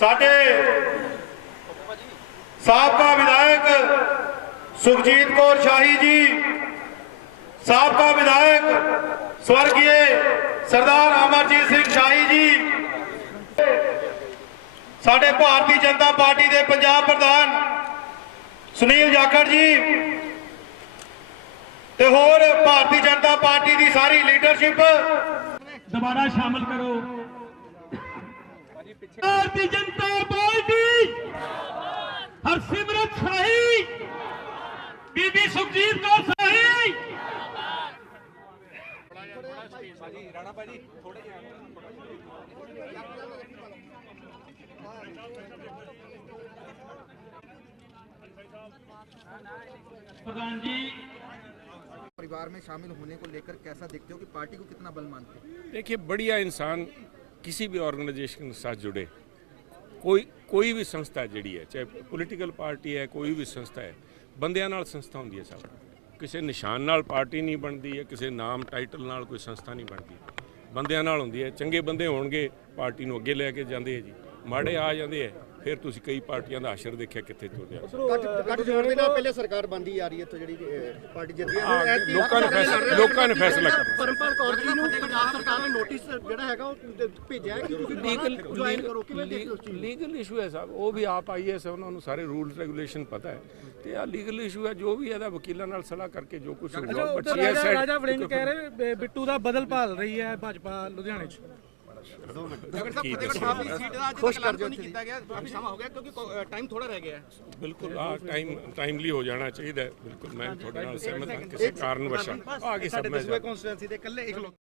ਸਾਡੇ ਸਾਬਕਾ ਵਿਧਾਇਕ ਸੁਖਜੀਤ ਕੌਰ ਸ਼ਾਹੀ ਜੀ, ਸਾਬਕਾ ਵਿਧਾਇਕ ਸਵਰਗੀ ਸਰਦਾਰ ਅਮਰਜੀਤ ਸਿੰਘ ਸ਼ਾਹੀ ਜੀ, ਸਾਡੇ ਭਾਰਤੀ ਜਨਤਾ ਪਾਰਟੀ ਦੇ ਪੰਜਾਬ ਪ੍ਰਧਾਨ ਸੁਨੀਲ ਜਾਖੜ ਜੀ ਤੇ ਹੋਰ ਭਾਰਤੀ ਜਨਤਾ ਪਾਰਟੀ ਦੀ ਸਾਰੀ ਲੀਡਰਸ਼ਿਪ ਦੁਬਾਰਾ ਸ਼ਾਮਲ ਕਰੋ। भारतीय जनता पार्टी हरसिमरत शाही बीबी सुखजीत कौर शाही। प्रधान जी। परिवार में शामिल होने को लेकर कैसा देखते हो कि पार्टी को कितना बल मानते हो? देखिए बढ़िया इंसान किसी भी ऑर्गेनाइजेशन के साथ जुड़े ਕੋਈ ਕੋਈ ਵੀ ਸੰਸਥਾ ਜਿਹੜੀ ਹੈ ਚਾਹੇ ਪੋਲੀਟੀਕਲ ਪਾਰਟੀ ਹੈ ਕੋਈ ਵੀ ਸੰਸਥਾ ਹੈ ਬੰਦਿਆਂ ਨਾਲ ਸੰਸਥਾ ਹੁੰਦੀ ਹੈ ਸਭ ਕਿਸੇ ਨਿਸ਼ਾਨ ਨਾਲ ਪਾਰਟੀ ਨਹੀਂ ਬਣਦੀ ਹੈ ਕਿਸੇ ਨਾਮ ਟਾਈਟਲ ਨਾਲ ਕੋਈ ਸੰਸਥਾ ਨਹੀਂ ਬਣਦੀ ਬੰਦਿਆਂ ਨਾਲ ਹੁੰਦੀ ਹੈ ਚੰਗੇ ਬੰਦੇ ਹੋਣਗੇ ਪਾਰਟੀ ਨੂੰ ਅੱਗੇ ਲੈ ਕੇ ਜਾਂਦੇ ਹੈ ਜੀ ਮਾੜੇ ਆ ਜਾਂਦੇ ਹੈ ਫਿਰ ਤੁਸੀਂ ਕਈ ਪਾਰਟੀਆਂ ਦਾ ਆਸ਼ਰ ਦੇਖਿਆ ਕਿੱਥੇ ਤੁਰਿਆ ਕੱਟ ਜੋੜ ਦੇ ਨਾਲ ਪਹਿਲੇ ਸਰਕਾਰ ਬੰਦੀ ਆ ਰਹੀ ਹੈ ਇੱਥੋਂ ਜਿਹੜੀ ਪਾਰਟੀ ਜਿੱਤੀ ਹੈ। ਲੋਕਾਂ ਨੇ ਫੈਸਲਾ ਲੋਕਾਂ ਨੇ ਫੈਸਲਾ ਕਰਨਾ। ਪਰਮਪਾਲ ਕੌਰ ਜੀ ਨੂੰ ਪੰਜਾਬ ਸਰਕਾਰ ਨੇ ਨੋਟਿਸ ਜਿਹੜਾ ਹੈਗਾ ਉਹ ਭੇਜਿਆ ਹੈ ਕਿ ਤੁਸੀਂ ਲੀਗਲ ਜੁਆਇਨ ਕਰੋ ਕਿਵੇਂ ਦੇਖਦੇ ਹੋ ਉਸ ਚੀਜ਼? ਲੀਗਲ ਇਸ਼ੂ ਹੈ ਸਾਹਿਬ ਉਹ ਵੀ ਆਪ ਆਈਐਸ ਹੈ ਉਹਨਾਂ ਨੂੰ ਸਾਰੇ ਰੂਲ ਰੈਗੂਲੇਸ਼ਨ ਪਤਾ ਹੈ। ਤੇ ਆ ਲੀਗਲ ਇਸ਼ੂ ਹੈ ਜੋ ਵੀ ਇਹਦਾ ਵਕੀਲਾਂ ਨਾਲ ਸਲਾਹ ਕਰਕੇ ਜੋ ਕੁਝ ਹੋਊਗਾ ਉੱਧਰ ਬੱਚੀ ਰਾਜਾ ਰਾਜਾ ਵੜਿੰਗ ਕਹਿ ਰਹੇ ਬਿੱਟੂ ਦਾ ਬਦਲ ਭਾਲ ਰਹੀ ਹੈ ਭਾਜਪਾ ਲੁਧਿਆਣੇ 'ਚ। ਖੁਸ਼ ਕਰ ਦਿਓ ਨਹੀਂ ਕੀਤਾ ਗਿਆ? ਕਾਫੀ ਸਮਾਂ ਹੋ ਗਿਆ ਕਿਉਂਕਿ ਟਾਈਮ ਥੋੜਾ ਰਹਿ ਗਿਆ। ਹੈ ਬਿਲਕੁਲ ਆ ਟਾਈਮ ਟਾਈਮਲੀ ਹੋ ਜਾਣਾ ਚਾਹੀਦਾ ਹੈ। ਬਿਲਕੁਲ ਮੈਂ ਤੁਹਾਡੇ ਨਾਲ ਸਹਿਮਤ ਹਾਂ ਕਿਸੇ ਕਾਰਨ ਵਸ਼ਾ। ਆ ਕੇ ਸਭ ਮੈਂ ਕਨਸਟੀਟੂਐਂਸੀ ਦੇ ਇਕੱਲੇ ਇੱਕ ਲੋਕ